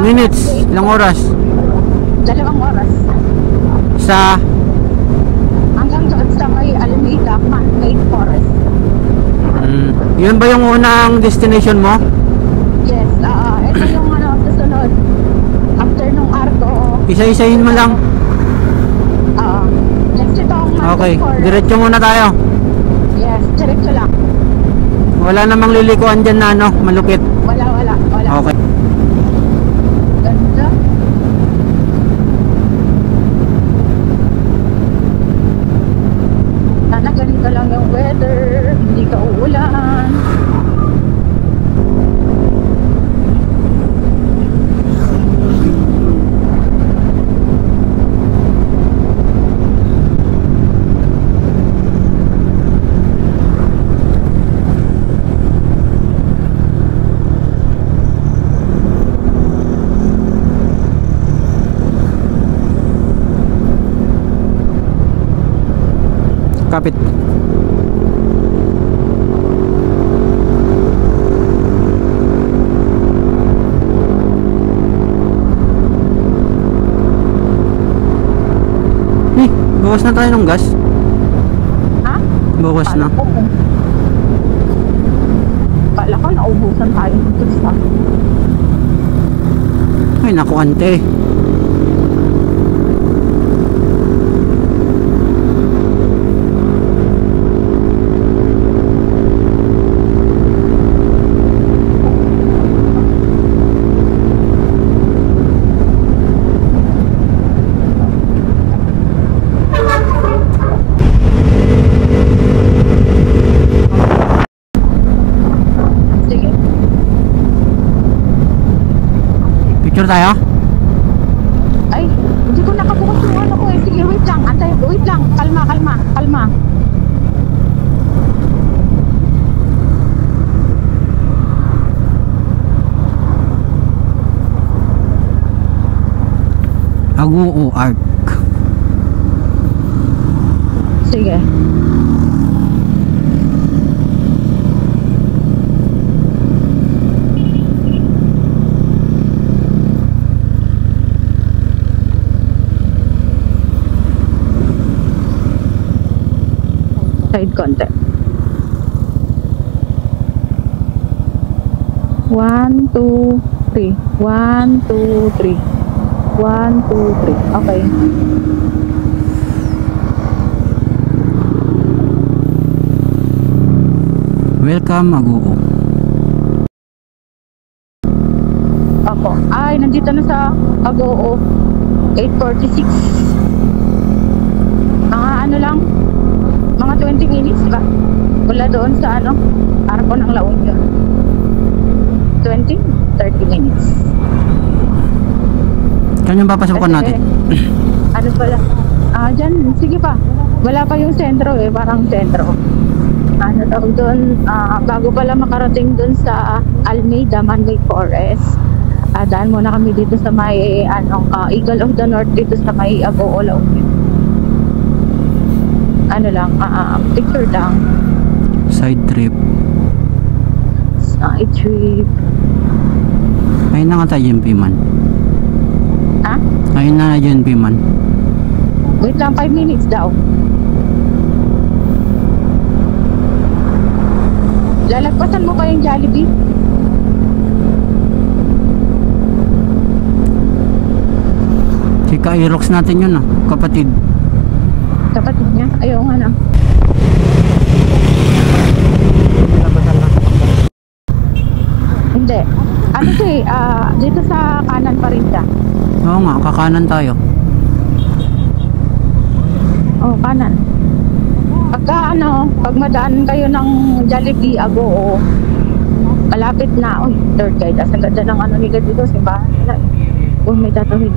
Minutes? Ilang oras? 2 oras. Sa? Hanggang doon sa may Alameda, May Forest. Yun ba yung unang destination mo? Yes, ito yung susunod. After nung Arco. Isa-isahin mo lang. Next itong Okay, Forest. diretso muna tayo. Yes, diretso lang. Wala namang lilikuan dyan na malupit. Wala. Okay. Ganda. Sana ganito lang yung weather. Hindi ka uulan. Kapit. Bawas na tayo ng gas. Ha? Bawas na. Kala ko naubusan tayo dito sa. Ay naku ante. Sige. Picture tayo? Ay, hindi ko nakabukas yung ano ko eh. Sige, wait lang. Antay, wait lang. Kalma. Aguo Arc. Sige. Side konti. 1, 2, 3. 1, 2, 3. 1, 2, 3. Okay. Welcome Aguo. Ako. Ay, nandito na sa Agoo. 8:46. Mga lang. Mga 20 minutes ba? Wala doon sa Arco ng La Union. 20, 30 minutes. Kanyang papasukan natin. Ano pala? Dyan, sige pa. Wala pa yung sentro eh, parang sentro. Ano tawag doon, bago pala makarating doon sa Alameda, May Forest. Daan muna kami dito sa may, Eagle of the North dito sa may Agoo, La Union. Ano lang, picture lang. Side trip. Side trip. Ayun na nga tayo GNP man. Ha? Ayun na GNP man. Wait lang, 5 minutes daw. Lalagpasan mo pa yung Jollibee? Si Kairox natin yun kapatid. Kapatid niya? Ayaw nga lang. Hindi. Ano siya dito sa kanan pa rin siya. Oo nga, kakanan tayo. Oh, kanan. Pagka pag madaan kayo ng Jollibee, Agoo, malapit na. Uy, third guide. Ang ganda ng nila dito, simbahan nila. May tatawid.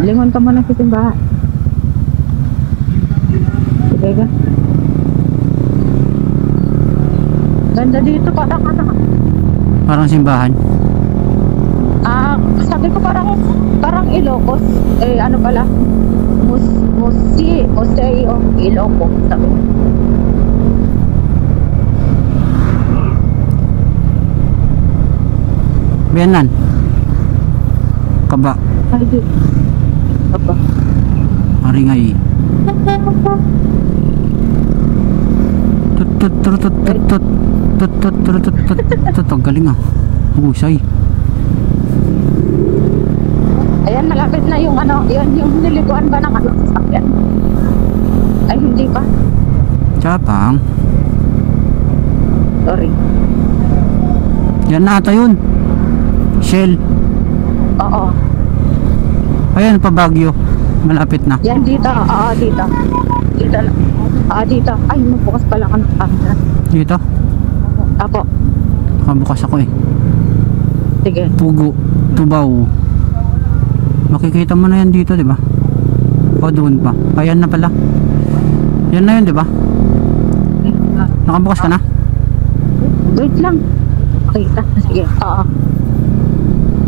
Lingon ka muna sa simbahan. Sige ka. Ganda dito, Parang simbahan. Sabi ko parang Ilocos. Ano pala? Museo Ilocos. Sabi ko. Biyanan. Kaba. Ay, di. Aba. Maringay. Tut tut tut tut tut tut tut tut tut tut tut tut. Ang galing ah. Husay. Ayan, malapit na yung ano, yun, yung niliguan ba ng ano, sasakyan? Ay, hindi pa. Tsapang. Sorry. Yan na ata yun. Shell. Oo. Ayan pa Baguio. Malapit na. Yan dito, oo, dito. Dito na. Dito. Ay, magbukas pala ka ng camera. Dito. Apo. Nakabukas ako eh. Sige. Pugo. Tubaw. Makikita mo na yan dito, di ba? O doon pa. Ayan na pala. Yan na yun, di ba? Nakabukas ka na? Wait lang. Kita. Sige. Oo.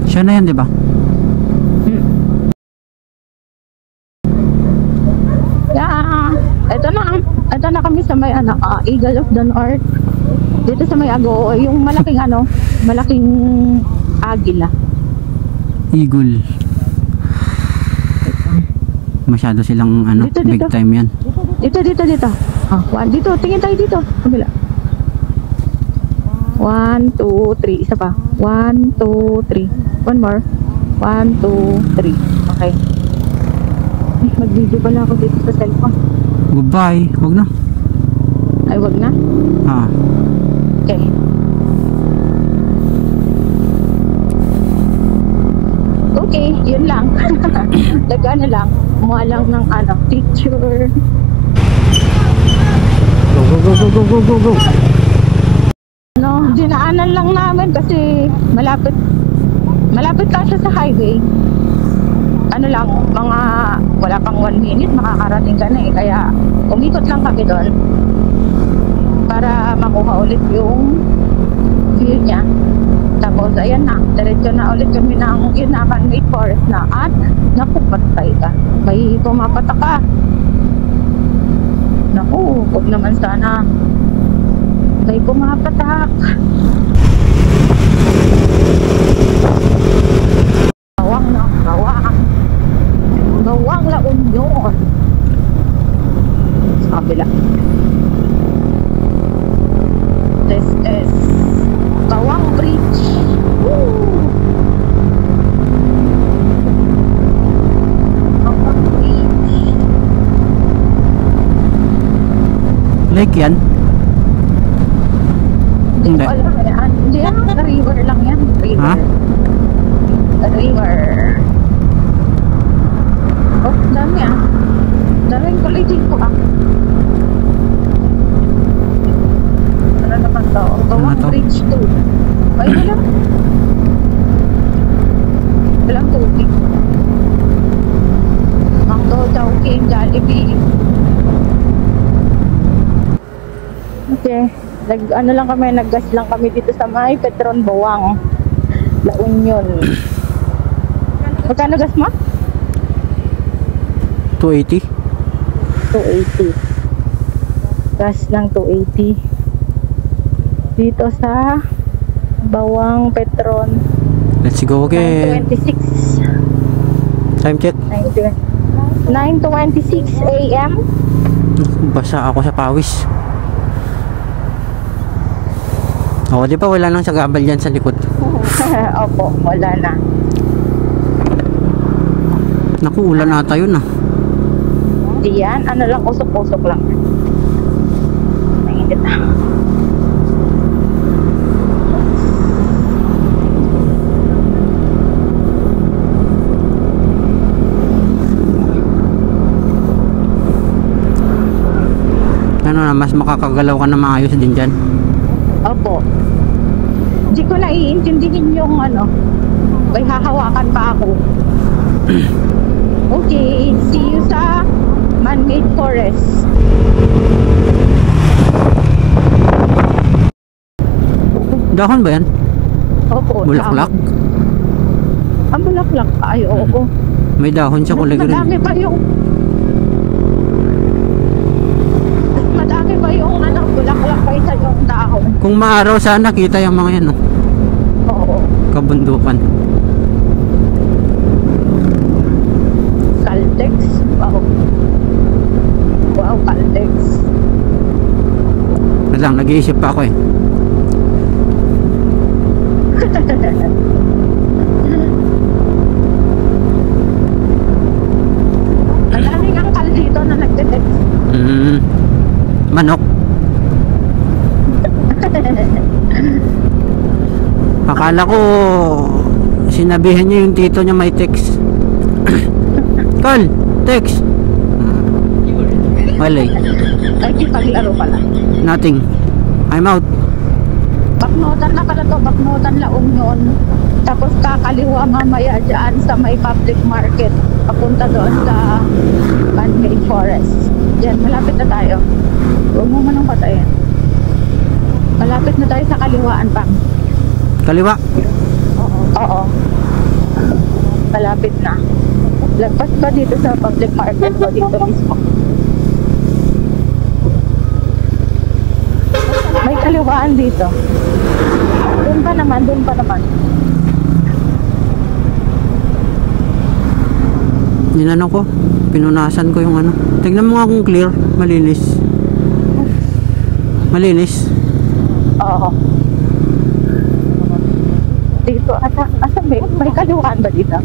Siya na yan, di ba? Hmm. Yeah. Ito na. Ito na kami sa may ano, Eagle of the North. Dito sa may Ago, yung malaking ano, malaking agila. Eagle. Masyado silang ano, Dito, big dito. time yan. Dito. Dito, tingin tayo dito. Kabila. 1, 2, 3. Isa pa. 1, 2, 3. One more. 1, 2, 3. Okay. Ay, mag-video pala ako dito sa cellphone. Goodbye. Huwag na. Ay, wag na. Ah. Okay. Okay, yun lang. Nag-ano lang. Kumuha lang ng ano, picture. Go, go, go, go, go, go, go, go. No, dinaanan lang namin kasi malapit lang siya sa highway. Ano lang, mga wala pang 1 minute makakarating ka na eh. Kaya umikot lang kami doon para makuha ulit yung view niya. Tapos ayan na, diretso na ulit kami ng Inaman May Forest na. At naku, patay ka. May pumapatak ka. Naku, huwag naman sana. May pumapatak. Gawang na, gawang. Gawang La Union. Sa kabila. This is Gawang Bridge. Woo! Gawang Bridge. Lake yan? Hindi Hindi. ko alam yan. Hindi yan, river lang yan. River. Ha? River. Oh, dami ah. Daming kulay dito ah. Ano naman to? Gawang to? Bridge 2. Ay, wala. Walang tubig. Mangdo, Chowking, Jollibee. Okay. Ano lang kami, naggas lang kami dito sa may Petron Bawang, La Union. Magkano gas mo? 280? 280. Gas ng 280. Dito sa Bawang Petron. Let's go again. 9:26. Time check. 9:26 AM. Basa ako sa pawis. Oo, di ba wala nang sagabal yan sa likod? Opo, wala na. Naku, ulan ata yun ah. Hindi yan, ano lang, usok-usok lang. Mainit na. Ano na, mas makakagalaw ka na maayos din dyan. Opo. Hindi ko naiintindihin yung ano, may hahawakan pa ako. Okay, see you sa Man-Made Forest. Dahon ba yan? Opo. Bulaklak? Ang bulaklak. Ay, oo. May dahon siya kulay green. Madami pa yung ano, bulaklak kaysa yung dahon. Kung maaraw sana kita yung mga yan oh. Oo. kabundukan. Caltex. Wow. Wow, Caltex. Wait lang, nag-iisip pa ako eh. Maraming angkal dito na nagte-text. Manok. Akala ko sinabihan niya yung tito niya may text. Call, text. Wala eh. Nakikipaglaro pala. Nothing. I'm out. Baknotan na pala to, Baknotan La Union. Tapos kakaliwa mamaya dyan sa may public market. Papunta doon sa man-made forest. Diyan, malapit na tayo. Huwag mo manong patayin. Malapit na tayo sa kaliwaan pa. Kaliwa. Oo. Malapit na. Lagpas pa dito sa public market o dito mismo. May kaliwaan dito. Doon pa naman, doon pa naman. Ninano ko. Pinunasan ko yung ano. Tignan mo nga kung clear. Malinis. Malinis. Oo. Dito, asa may kaliwaan ba dito?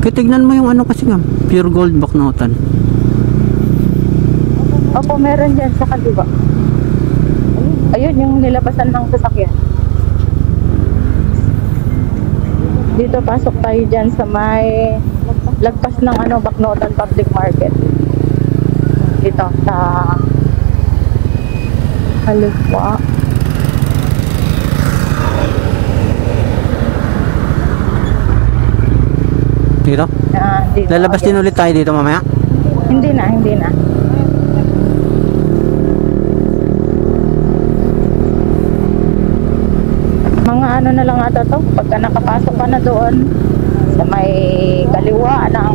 Kaya tignan mo yung ano kasi nga. Pure gold Baknotan. Opo, meron dyan sa kaliwa. Ayun, yung nilabasan ng sasakyan. Dito, pasok tayo dyan sa may lagpas ng Baknotan Public Market. Dito, sa kaliwa. Dito? Dito. Lalabas din ulit tayo dito mamaya? Hindi na, hindi na. Mga ano na lang ata to, pagka nakapasok ka na doon sa may kaliwa ng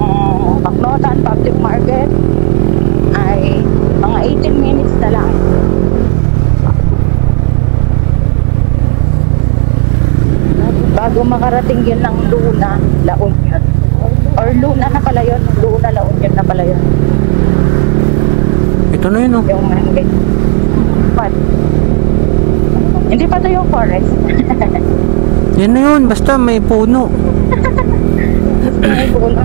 Baknotan Public Market ay mga 18 minutes na lang. Bago makarating yun ng Luna, La Union. Or Luna na pala yun, Luna, La Union na pala yun. Ito na yun oh. Yung manggay. What? Hindi pa to yung forest. Yan na yun, basta may puno. May puno.